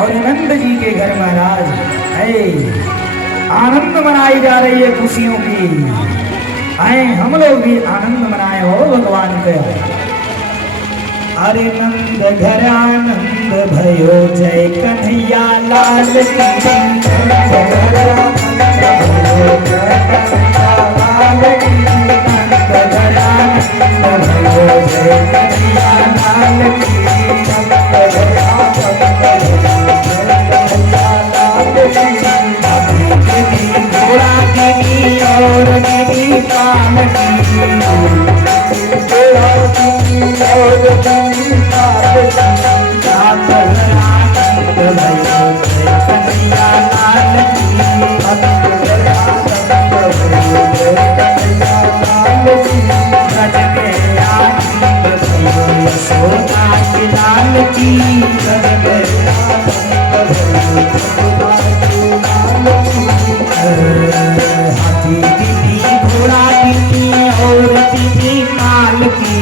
और नंद जी के घर महाराज है आनंद मनाई जा रही है खुशियों की। आए हम लोग भी आनंद मनाए हो भगवान के। अरे नंद घर आनंद भयो जय कन्हैया लाल की। नंद घर आनंद भयो जय कन्हैया लाल की। नंद घर आनंद भयो जय कन्हैया लाल की। नंद घर आनंद भयो जय कन्हैया लाल की। घोड़ा की और मेरी पाल की। घोड़ा की और मेरी पाल की। आनंद भयो जय कन्हैया लाल की। नंद घर आनंद भयो जय कन्हैया लाल की। गज के आनंद भयो यशोदा के लाल की। गज के आनंद भयो यशोदा के लाल की। हाथी दीदी घोड़ा दीदी और दीदी काल की।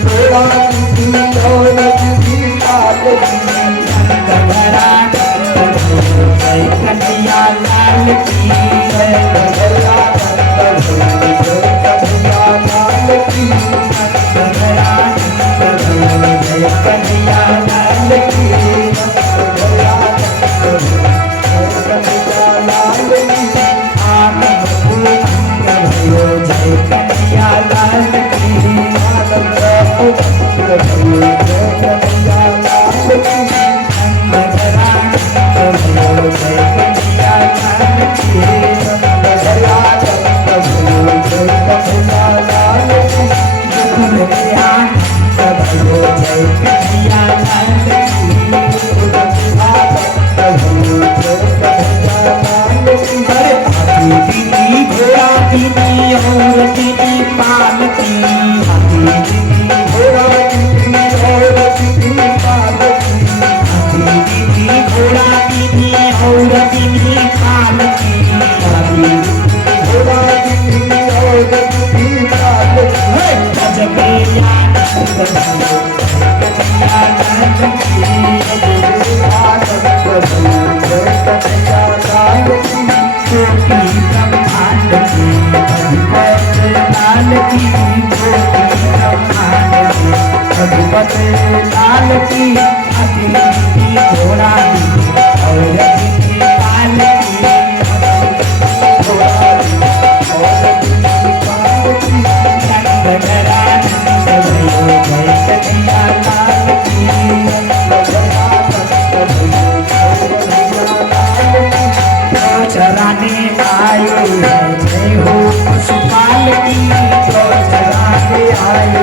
घोड़ा दीदी और दीदी काल की। नंद घर आनंद भयो जय कन्हैया लाल की। नंद घर आनंद भयो जय कन्हैया लाल की। नंद घर आनंद भयो जय कन्हैया लाल की। नंद घर आनंद भयो कन्हैया लाल की। आनंद उमंग भयो जय कन्हैया लाल की। आनंद उमंग भयो जय कन्हैया लाल की। नंद घर आनंद भयो जय कन्हैया लाल की। नंद घर आनंद भयो जय कन्हैया लाल की। गोकुल में आनंद भयो जय कन्हैया लाल की। गोकुल में आनंद भयो जय कन्हैया लाल की। अरे हाथी दीदी घोड़ा दीदी और दीदी पाल की। हाथी दीदी घोड़ा दीदी और दीदी पाल की। हाथी दीदी घोड़ा दीदी और दीदी पाल की। हाथी दीदी घोड़ा दीदी और दीदी पाल की। गजब आनंद भयो कन्हैया लाल की। आनंद भयो जय कन्हैया लाल की। कोटि ब्रह्मांड की अधिपति लाल की। कोटि ब्रह्मांड की अधिपति लाल की। हाथी दीदी घोड़ा दीदी और दीदी पाल की। घोड़ा दीदी और दीदी पाल की। नंद घर आनंद भयो जय कन्हैया लाल की। नंद घर आनंद भयो जय कन्हैया लाल की। चराने आए हैं जय हो पशुपाल की। चराने आए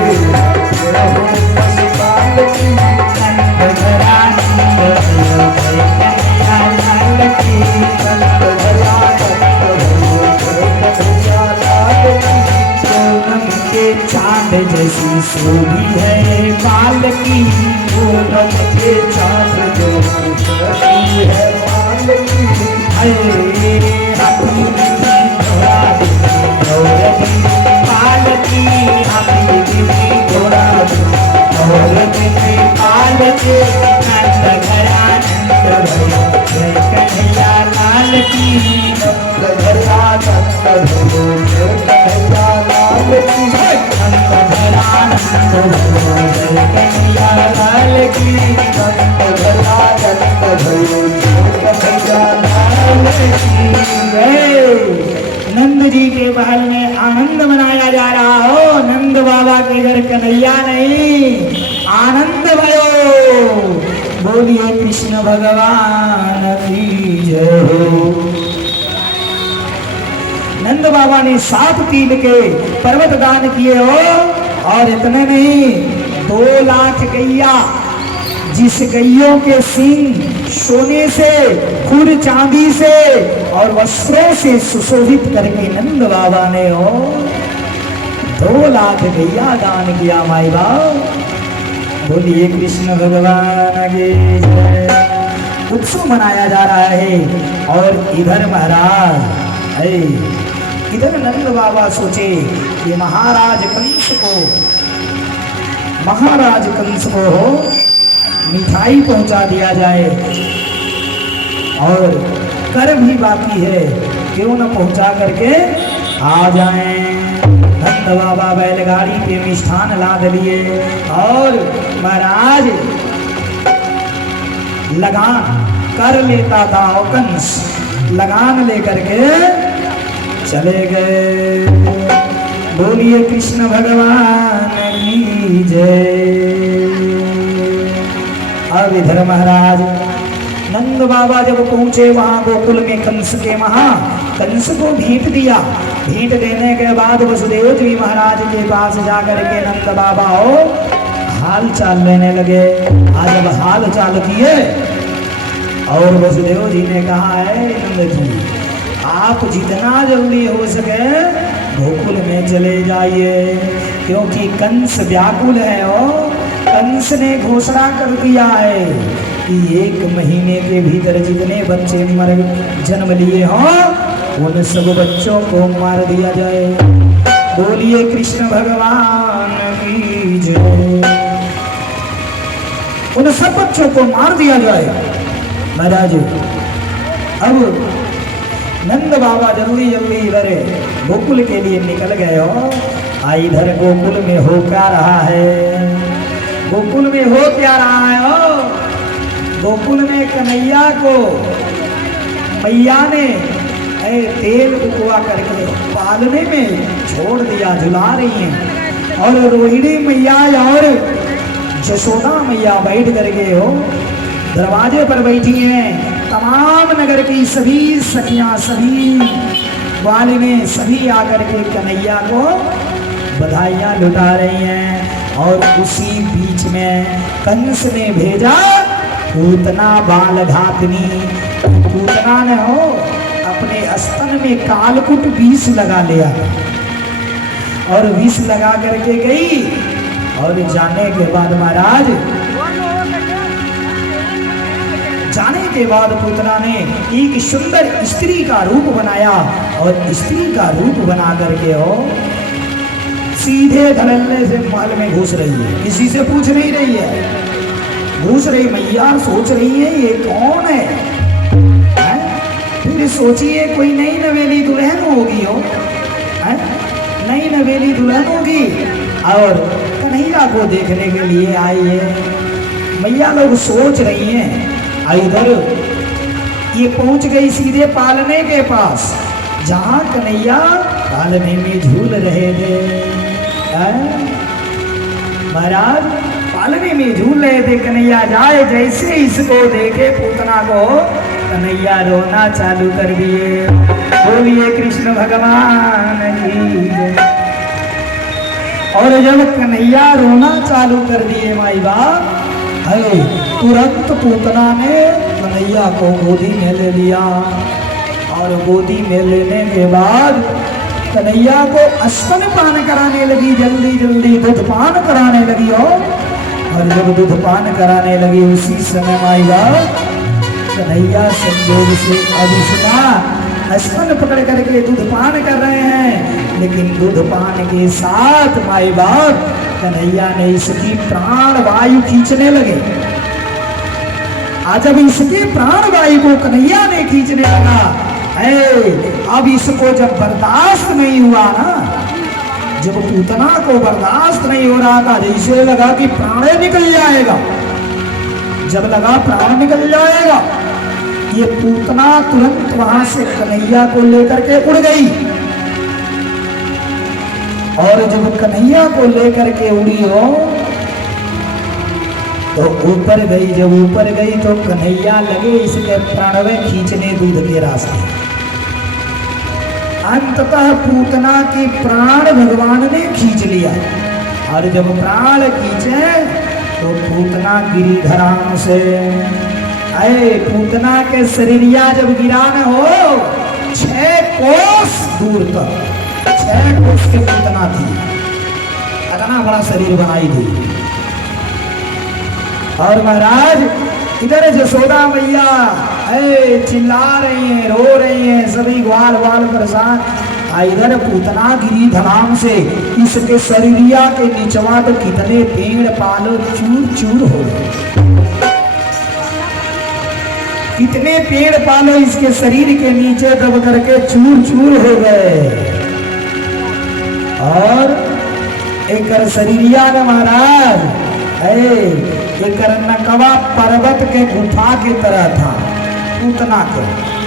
जय हो पशुपाल की। नंद घर आनंद भयो जय कन्हैया लाल की। नंद घर आनंद भयो जय कन्हैया लाल की। पूनम के चांद जैसी शोभी है बाल की। पूनम के चांद जैसी शोभी है बाल की। हाथी दीदी घोड़ा दीदी और दीदी पाल की। हाथी दीदी घोड़ा दीदी और दीदी पाल की। नंद घर आनंद भयो जय कन्हैया लाल की। नंद घर आनंद भयो जय कन्हैया लाल की। नंद घर आनंद भयो जय कन्हैया लाल की। नंद घर आनंद भयो जय कन्हैया लाल की। नंद जी के महल में आनंद मनाया जा रहा हो। नंद बाबा के घर कन्हैया नहीं आनंद भयो। बोलिए कृष्ण भगवान की जय हो। नंद बाबा ने 7 तिल के पर्वत दान किए हो। और इतने नहीं 2 लाख गैया, जिस गैयों के सींग सोने से खुर चांदी से और वस्त्रों से सुशोभित करके नंद बाबा ने हो 2 लाख गैया दान किया माई बाप। बोलिए कृष्ण भगवान की जय। उत्सव मनाया जा रहा है। और इधर महाराज है इधर नंद बाबा सोचे कि महाराज कंस को मिठाई पहुंचा दिया जाए, और कर भी बाकी है, क्यों न पहुंचा करके आ जाएं। नंद बाबा बैलगाड़ी पे मिष्ठान लाद लिए और महाराज लगान कर लेता था, और कंस लगान लेकर के चले गए। बोलिए कृष्ण भगवान की जय। अब इधर महाराज नंद बाबा जब पहुंचे वहां गोकुल में कंस के वहां, कंस को भेंट दिया। भेंट देने के बाद वसुदेव जी महाराज के पास जाकर के नंद बाबा हाल चाल लेने लगे। आज जब हाल चाल किए और वसुदेव जी ने कहा है नंद जी, आप जितना जल्दी हो सके गोकुल में चले जाइए, क्योंकि कंस व्याकुल है। और कंस ने घोषणा कर दिया है कि 1 महीने के भीतर जितने बच्चे जन्म लिए हों उन सब बच्चों को मार दिया जाए। बोलिए कृष्ण भगवान की जय। उन सब बच्चों को मार दिया जाए। महाराज अब नंद बाबा जल्दी जल्दी इधर गोकुल के लिए निकल गए हो। इधर गोकुल में हो क्या रहा है? गोकुल में हो क्या रहा है? गोकुल में कन्हैया को मैया ने तेल उकवा करके पालने में छोड़ दिया, झुला रही हैं। और रोहिणी मैया और जसोदा मैया बैठ करके दरवाजे पर बैठी हैं। तमाम नगर की सभी सखियां, सभी ग्वालिनें सभी आकर के कन्हैया को बधाइयां लुटा रही हैं। और उसी बीच में कंस ने भेजा पूतना बाल घातनी। पूतना ने अपने स्तन में कालकुट विष लगा लिया और विष लगा करके गई। और जाने के बाद महाराज पूतना ने एक सुंदर स्त्री का रूप बनाया, और स्त्री का रूप बना करके सीधे धड़ल्ले से महल में घुस रही है। किसी से पूछ नहीं रही है, घुस रही। मैया सोच रही है ये कौन है? फिर सोचिए कोई नई नवेली दुल्हन होगी नई नवेली दुल्हन होगी और कन्हैया को देखने के लिए आई है। मैया लोग सोच रही हैं। इधर ये पहुंच गई सीधे पालने के पास, जहां कन्हैया पालने में झूल रहे थे। महाराज पालने में झूल रहे थे कन्हैया। जाए जैसे इसको देखे पूतना को कन्हैया रोना चालू कर दिए। बोलिए कृष्ण भगवान की जय। और जब कन्हैया रोना चालू कर दिए माई बाप, तुरंत पूतना ने कन्हैया को गोदी में ले लिया। और गोदी में लेने के बाद कन्हैया को स्तनपान कराने लगी, जल्दी जल्दी दूध पान कराने लगी। और जब दूध पान कराने लगी उसी समय माई बाप कन्हैया संजोग से अभी सुना स्तन पकड़ करके दूध पान कर रहे हैं। लेकिन दूध पान के साथ माई बाप कन्हैया ने इसकी प्राण वायु खींचने लगे। आज जब इसके प्राण वायु को कन्हैया ने खींचने लगा, अब इसको जब बर्दाश्त नहीं हुआ ना, जब पूतना को बर्दाश्त नहीं हो रहा था, जैसे लगा कि प्राण निकल जाएगा। जब लगा प्राण निकल जाएगा, ये पूतना तुरंत वहां से कन्हैया को लेकर के उड़ गई। और जब कन्हैया को लेकर के उड़ी तो ऊपर गई। जब ऊपर गई तो कन्हैया लगे इसके प्राणवे खींचने दूध के रास्ते। अंततः पूतना के प्राण भगवान ने खींच लिया। और जब प्राण खींचे तो पूतना गिरिधराम से पूतना के शरीरिया जब गिरा न 6 कोस दूर तक, 6 कोस की पूतना थी। इतना बड़ा शरीर बनाई थी। और महाराज इधर जसोदा मैया चिल्ला रही हैं, रो रही हैं, सभी ग्वाल ग्वाल परेशान। इधर पूतना गिरी धराम से इसके शरीरिया के निचवा तो कितने पेड़ पालो चूर चूर हो गए। कितने पेड़ पालो इसके शरीर के नीचे दब करके चूर चूर हो गए। और एक शरीरिया ने महाराज एक नकवा पर्वत के गुफा की तरह था। पूतना के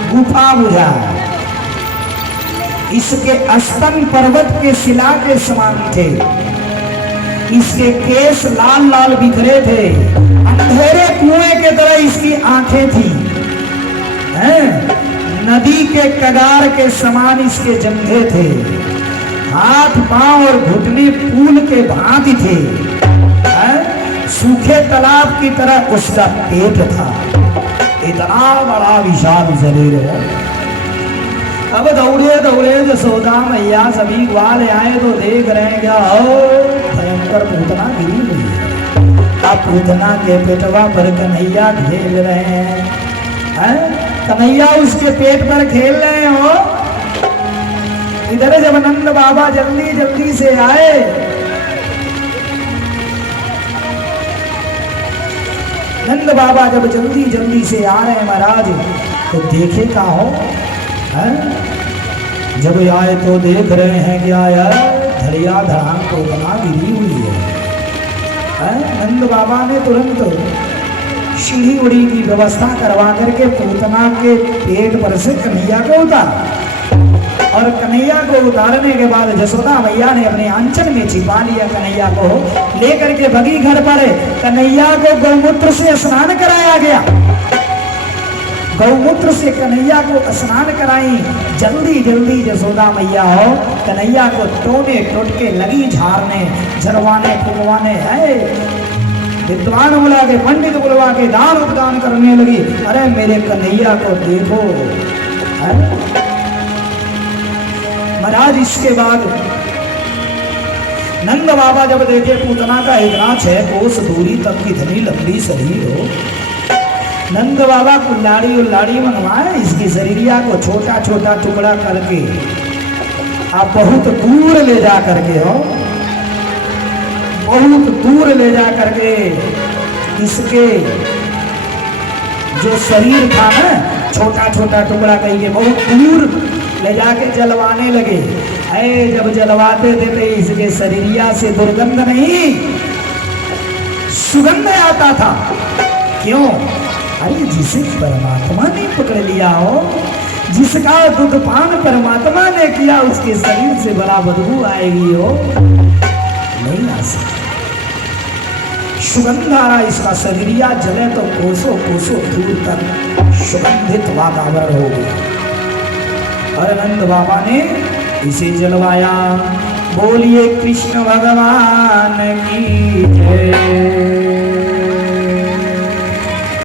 गुफा बुझा, इसके स्तन पर्वत के शिला के समान थे। इसके केस लाल लाल बिखरे थे। अंधेरे कुएं के तरह इसकी आंखें थी। नदी के कगार के समान इसके जंघे थे। हाथ पांव और घुटने फूल के भांति थे। सूखे तालाब की तरह उसका पेट था। इतना बड़ा विशाल शरीर है। अब दौड़े दौड़े जसोदा मैया सभी ग्वाल आए तो देख रहे हैं क्या हो, भयंकर पूतना गिरी हुई है। अब पूतना के पेटवा पर कन्हैया खेल रहे हैं। कन्हैया उसके पेट पर खेल रहे हो। इधर जब नंद बाबा जल्दी जल्दी से आए, नंद बाबा जब जल्दी जल्दी से आ रहे हैं महाराज, तो देखे का हो है? जब आए तो देख रहे हैं क्या यार, धड़िया धड़ाम को बना गिरी हुई है। नंद बाबा ने तुरंत सीढ़ी उड़ी की व्यवस्था करवा करके पूतना के पेट पर से कन्हैया को उतारा। और कन्हैया को उतारने के बाद जसोदा मैया ने अपने आंचल में छिपा लिया। कन्हैया को लेकर के भगी घर पर। कन्हैया को गौमूत्र से स्नान कराया गया। गौमूत्र से कन्हैया को स्नान कराई। जल्दी जल्दी जसोदा मैया हो कन्हैया को टोने टोटके लगी झाड़ने, झरवाने, फुकवाने। है विद्वान बुला के, पंडित बुलवा के दान उपदान करने लगी। अरे मेरे कन्हैया को देखो। महाराज इसके बाद नंद बाबा जब देखे पूतना का इतना 6 कोस दूरी तक कितनी लंबी शरीर हो, नंद बाबा कुल्लाड़ी उल्लाड़ी मंगवाए इसकी शरीरिया को छोटा छोटा टुकड़ा करके आप बहुत दूर ले जा करके हो, बहुत दूर ले जा करके इसके जो शरीर था ना, छोटा छोटा टुकड़ा कहिए, बहुत दूर ले जाके जलवाने लगे। जब जलवाते थे तो इसके शरीरिया से दुर्गंध नहीं सुगंध आता था। क्यों? अरे जिसे परमात्मा ने पकड़ लिया हो, जिसका दूध पान परमात्मा ने किया, उसके शरीर से बड़ा बदबू आएगी हो, नहीं आ सकती। सुगंध आ रहा इसका शरीरिया जले तो कोसों कोसों दूर तक सुगंधित वातावरण हो गया। और नंद बाबा ने इसे जलवाया। बोलिए कृष्ण भगवान की जय।